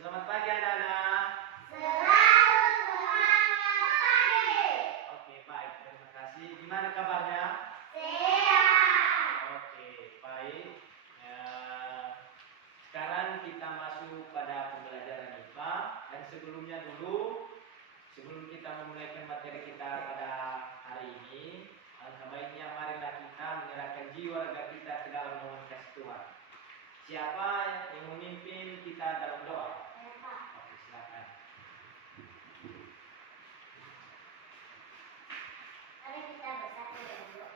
Selamat pagi anak-anak. Selalu semangat pagi. Oke, baik. Terima kasih. Gimana kabarnya? Sehat. Oke, baik. Ya, sekarang kita masuk pada pembelajaran IPA. Dan sebelum kita memulai materi kita pada hari ini, alangkah baiknya marilah kita menyerahkan jiwa raga kita ke dalam naungan kasih Tuhan. Siapa yang memimpin kita dalam doa? Oke, silakan. Mari kita bersatu dalam doa.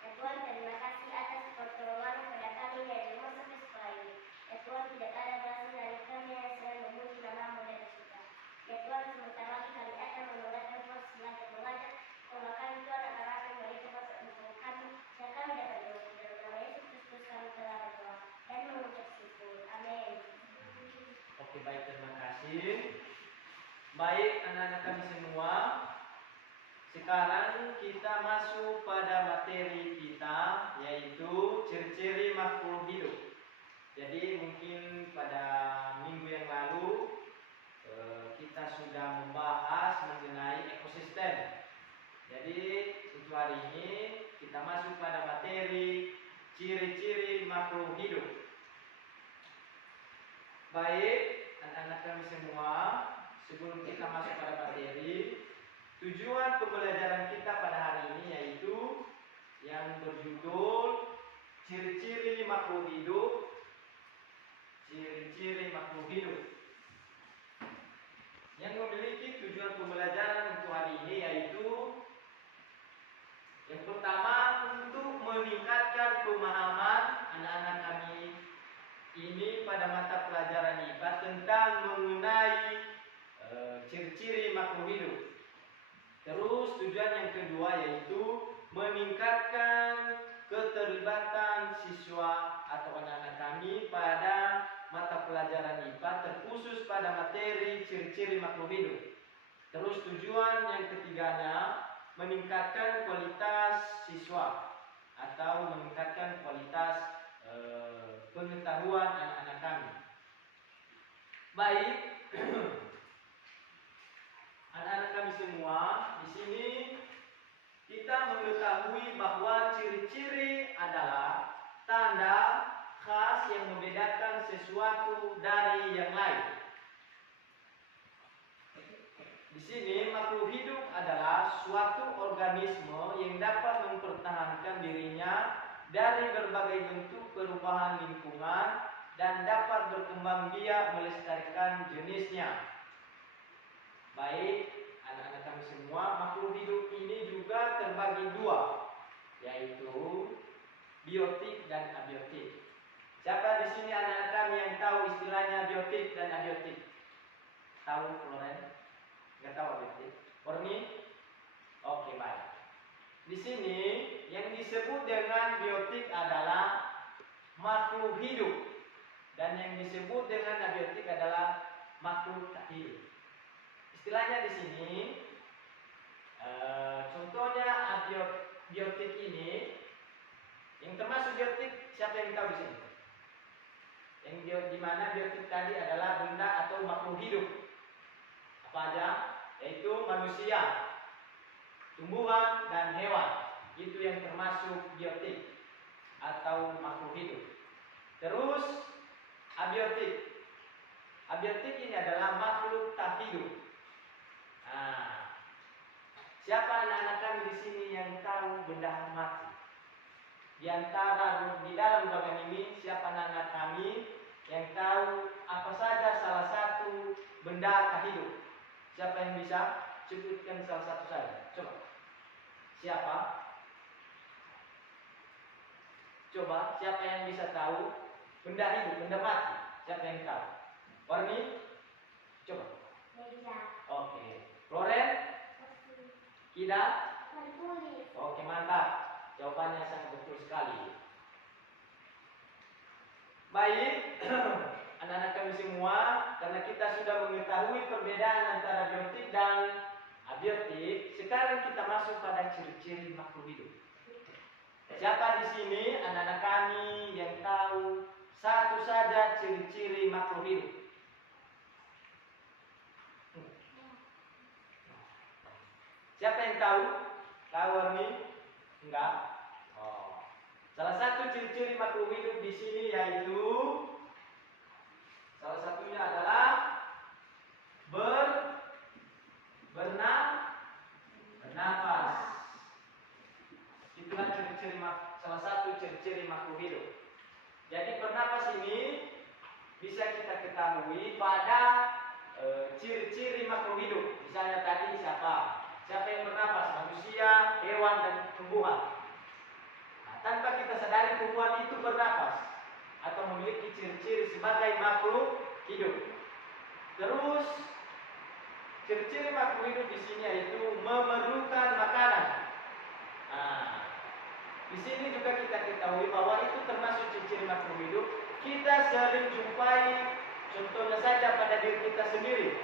Ya Tuhan, terima kasih atas pertolongan kepada kami dari rumah sampai sekolah ini. Ya Tuhan, tidak ada berasal dari kami yang selalu memuji nama-Mu dan kita. Ya Tuhan, sebentar lagi kami akan menggunakan proses belajar mengajar. Tolong kami Tuhan agar apa yang berikan masuk untuk kami dan kami dapat mengerti dalam nama Yesus Kristus kami telah berdoa dan mengucap syukur. Amin. Oke, baik, terima kasih. Baik anak-anak kami semua, sekarang kita masuk pada materi kita, yaitu ciri-ciri makhluk hidup. Jadi mungkin pada minggu yang lalu kita sudah membahas mengenai ekosistem. Jadi untuk hari ini kita masuk pada materi ciri-ciri makhluk hidup. Baik anak-anak kami semua, sebelum kita masuk pada materi, tujuan pembelajaran kita pada hari ini yaitu yang berjudul ciri-ciri makhluk hidup. Ciri-ciri makhluk hidup. Yang memiliki tujuan pembelajaran untuk hari ini yaitu yang pertama, untuk meningkatkan pemahaman anak-anak kami ini pada mata pelajaran IPA tentang mengenai ciri-ciri makhluk hidup. Terus tujuan yang kedua yaitu meningkatkan keterlibatan siswa atau anak-anak kami pada mata pelajaran IPA terkhusus pada materi ciri-ciri makhluk hidup. Terus tujuan yang ketiganya meningkatkan kualitas siswa atau meningkatkan kualitas pengetahuan anak-anak kami. Baik, anak-anak kami semua, di sini kita mengetahui bahwa ciri-ciri adalah tanda khas yang membedakan sesuatu dari yang lain. Di sini makhluk hidup adalah suatu organisme yang dapat mempertahankan dirinya dari berbagai bentuk perubahan lingkungan dan dapat berkembang biak melestarikan jenisnya. Baik, anak-anak kami semua, makhluk hidup ini juga terbagi dua, yaitu biotik dan abiotik. Siapa di sini anak-anak kami yang tahu istilahnya biotik dan abiotik? Tahu, Floren? Nggak tahu abiotik? Orni? Oke, baik. Di sini yang disebut dengan biotik adalah makhluk hidup dan yang disebut dengan abiotik adalah makhluk tak hidup. Istilahnya di sini, contohnya abiotik ini, yang termasuk biotik siapa yang tahu di sini? Yang di mana biotik tadi adalah benda atau makhluk hidup. Apa aja? Yaitu manusia, tumbuhan dan hewan. Itu yang termasuk biotik atau makhluk hidup. Terus abiotik. Abiotik ini adalah makhluk tak hidup. Nah, siapa anak-anak kami di sini yang tahu benda mati? Di dalam ruangan ini siapa anak-anak kami yang tahu apa saja salah satu benda tak hidup? Siapa yang bisa sebutkan salah satu saja? Coba. Siapa? Coba, siapa yang bisa tahu benda hidup, benda mati? Siapa yang tahu? Warni? Coba. Meja. Oke. Loren? Kida? Menulis. Oke, mantap. Jawabannya sangat betul sekali. Baik, anak-anak kami semua, karena kita sudah mengetahui perbedaan antara biotik dan abiotik, sekarang kita masuk pada ciri-ciri makhluk hidup. Siapa di sini anak-anak kami yang tahu satu saja ciri-ciri makhluk hidup. Siapa yang tahu? Tahu ini? Enggak. Oh. Salah satu ciri-ciri makhluk hidup di sini yaitu salah satunya adalah bernafas. Itulah salah satu ciri-ciri makhluk hidup. Jadi bernafas ini bisa kita ketahui pada ciri-ciri makhluk hidup. Misalnya tadi siapa? Siapa yang bernafas? Manusia, hewan, dan tumbuhan. Nah, tanpa kita sadari tumbuhan itu bernafas atau memiliki ciri-ciri sebagai makhluk hidup. Terus ciri-ciri makhluk hidup di sini yaitu memerlukan makanan. Nah, di sini juga kita ketahui bahwa itu termasuk ciri-ciri makhluk hidup. Kita sering jumpai, contohnya saja pada diri kita sendiri.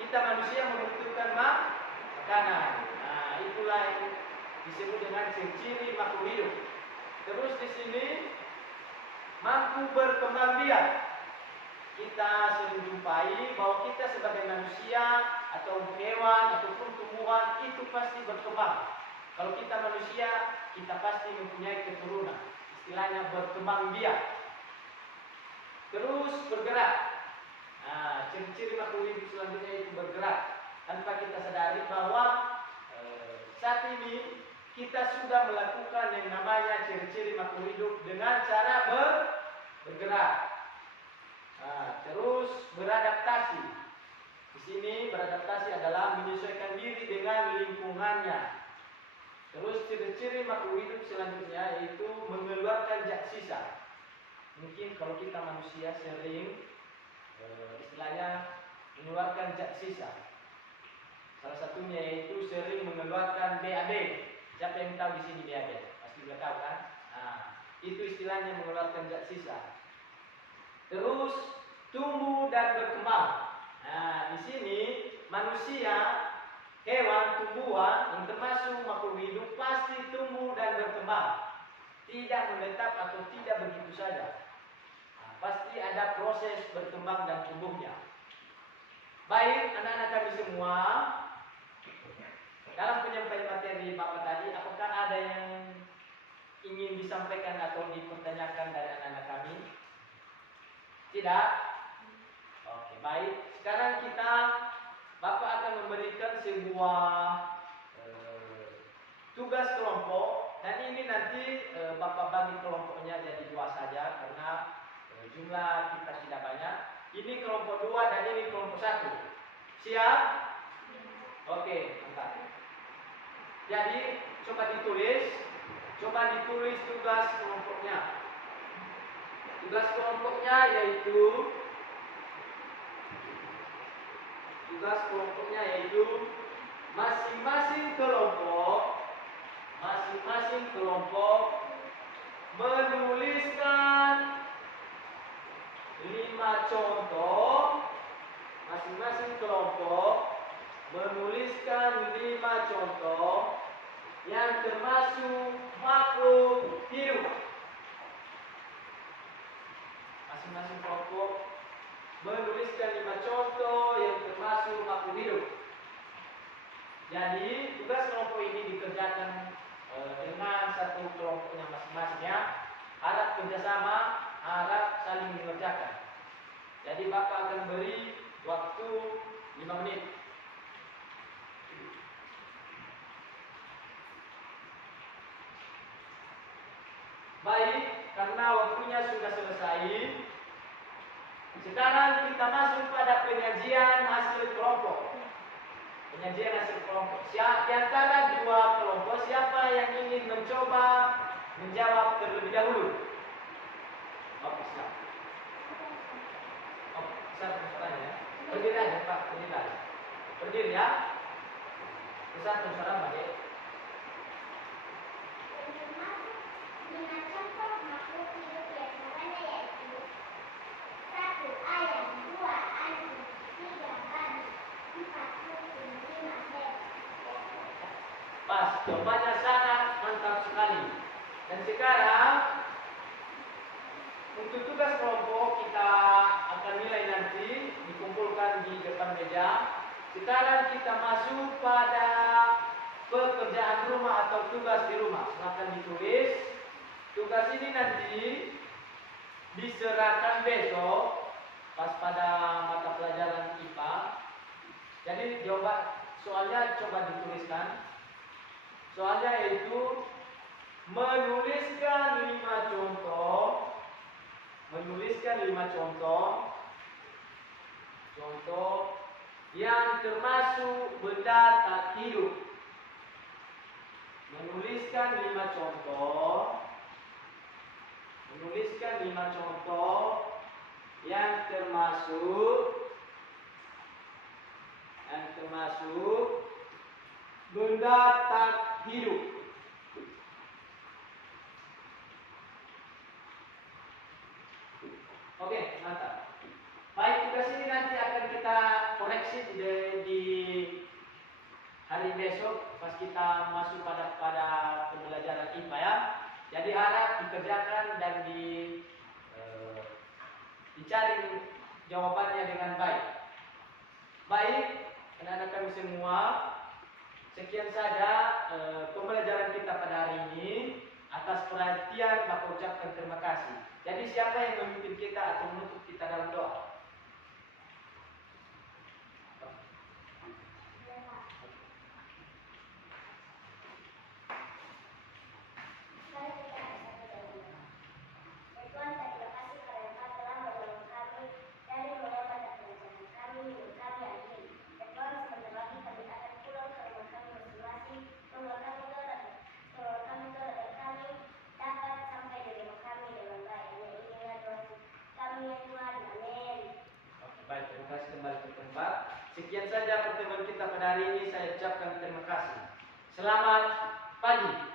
Kita manusia membutuhkan makanan. Nah, itulah yang disebut dengan ciri-ciri makhluk hidup. Terus di sini mampu berkembang biak. Kita sering jumpai bahwa kita sebagai manusia atau hewan ataupun tumbuhan itu pasti berkembang. Kalau kita manusia, kita pasti mempunyai keturunan. Istilahnya berkembang biak. Terus bergerak. Nah, ciri-ciri makhluk hidup selanjutnya itu bergerak. Tanpa kita sadari bahwa saat ini kita sudah melakukan yang namanya ciri-ciri makhluk hidup dengan cara bergerak. Nah, terus beradaptasi. Di sini beradaptasi adalah menyesuaikan diri dengan lingkungannya. Terus ciri-ciri makhluk hidup selanjutnya yaitu mengeluarkan zat sisa. Mungkin kalau kita manusia sering istilahnya mengeluarkan zat sisa. Salah satunya yaitu sering mengeluarkan BAB. Siapa yang tahu di sini BAB? Pasti sudah tahu kan? Nah, itu istilahnya mengeluarkan zat sisa. Terus tumbuh dan berkembang. Nah, di sini manusia, hewan, tumbuhan yang termasuk makhluk hidup pasti tumbuh dan berkembang. Tidak menetap atau tidak begitu saja. Nah, pasti ada proses berkembang dan tumbuhnya. Baik, anak-anak kami semua, dalam penyampaian materi Bapak tadi, apakah ada yang ingin disampaikan atau dipertanyakan dari anak-anak kami? Tidak? Oke, baik. Sekarang Bapak akan memberikan sebuah tugas kelompok. Dan ini nanti Bapak bagi kelompoknya jadi 2 saja karena jumlah kita tidak banyak. Ini kelompok 2 dan ini kelompok 1. Siap? Oke, mantap. Jadi coba ditulis tugas kelompoknya. Tugas kelompoknya yaitu masing-masing kelompok menuliskan 5 contoh. Masing-masing kelompok menuliskan 5 contoh yang termasuk makhluk hidup. Masing-masing kelompok menuliskan 5 contoh yang termasuk makhluk hidup. Jadi tugas kelompok ini dikerjakan dengan satu kelompoknya masing-masing ya. Harap kerjasama, harap saling mengerjakan. Jadi Bapak akan beri waktu 5 menit. Baik, karena waktunya sudah selesai. Sekarang kita masuk pada penyajian hasil kelompok. Di antara 2 kelompok, siapa yang ingin mencoba menjawab terlebih dahulu? Oke, siap. Oke, siap persoalannya ya. Berdiri aja Pak, berdiri ya. Besar persoalan Pak ya. Pas, jawabannya sangat mantap sekali. Dan sekarang untuk tugas Sekarang kita masuk pada pekerjaan rumah atau tugas di rumah. Silakan ditulis. Tugas ini nanti diserahkan besok pas pada mata pelajaran IPA. Jadi soalnya coba dituliskan. Soalnya yaitu menuliskan 5 contoh. Menuliskan 5 contoh yang termasuk benda tak hidup. Menuliskan 5 contoh. Menuliskan 5 contoh yang termasuk benda tak hidup. Oke, mantap. Baik, tugas ini nanti akan kita koreksi di hari besok pas kita masuk pada pembelajaran IPA ya. Jadi harap dikerjakan dan dicari jawabannya dengan baik. Baik, anak-anak kami semua, sekian saja pembelajaran kita pada hari ini. Atas perhatian, maka ucapkan terima kasih. Jadi siapa yang memimpin kita atau menutup kita dalam doa? Baik, terima kasih kembali ke tempat. Sekian saja pertemuan kita pada hari ini. Saya ucapkan terima kasih. Selamat pagi.